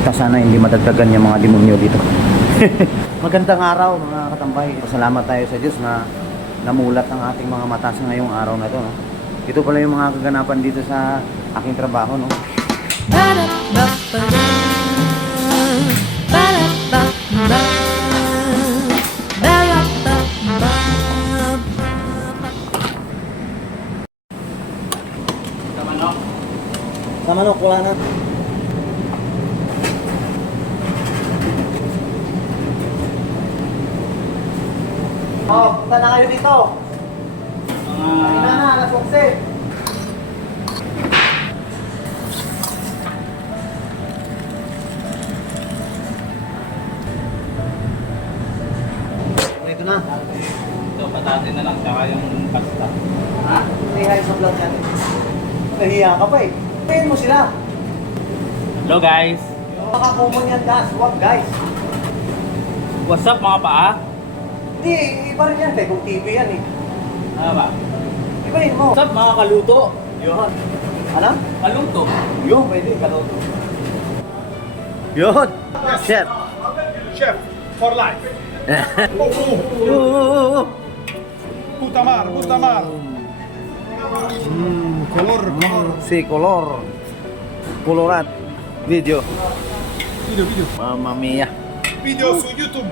Buta sana hindi madagdagan yung mga demonyo dito. Magandang araw mga katambay. Salamat tayo sa Diyos na namulat ang ating mga mata sa ngayong araw na to, no? Ito pala yung mga kaganapan dito sa aking trabaho, no? Sa manok, wala na. Oh, punta na kayo dito. Ayun na, alas 11. Ito na. Ito, patate na lang, tsaka yung pasta. Ha? Say hi sa vlog yan. Nahiya ka pa eh. Payin mo sila. Hello guys! Makakumon yan, guys. Wag, guys. What's up mga paa? Hindi, iba rin yan. Kung TV yan eh. Ano ba? Ibahin mo. What's up mga kaluto? Yun. Ano? Kaluto? Yun, pwede. Kaluto. Yun. Chef. Chef for life. Putamar, putamar. Color, color. Si color. Colorat. Video. Video, video. Mamma mia. Video su YouTube.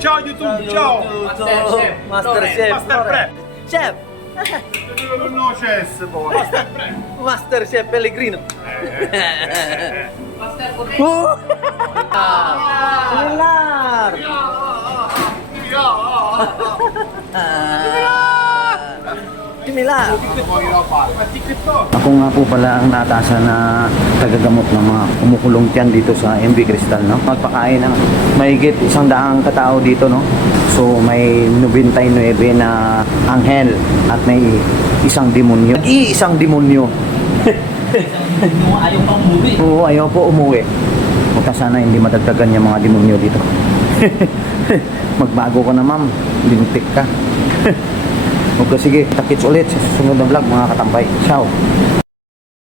Ciao YouTube, ciao. Master Chef. Master Prep. Chef. No chess, Master Prep. Master Chef Pellegrino. Master Puti? Pilar. Pilar. Ako nga po pala ang natasa na tagagamot ng mga kumukulong tiyan dito sa MV Cristal, no? Magpakain ng mahigit 100 katao dito, no? So may 99 na anghel at may isang demonyo. Isang demonyo. Yung ayaw pang umuwi. Oo, ayaw po umuwi. Buta sana hindi madagdagan yung mga demonyo dito. Magbago ka na, ma'am. Lintik ka. Okay, sige, takits ulit sa susunod na vlog mga katambay. Ciao.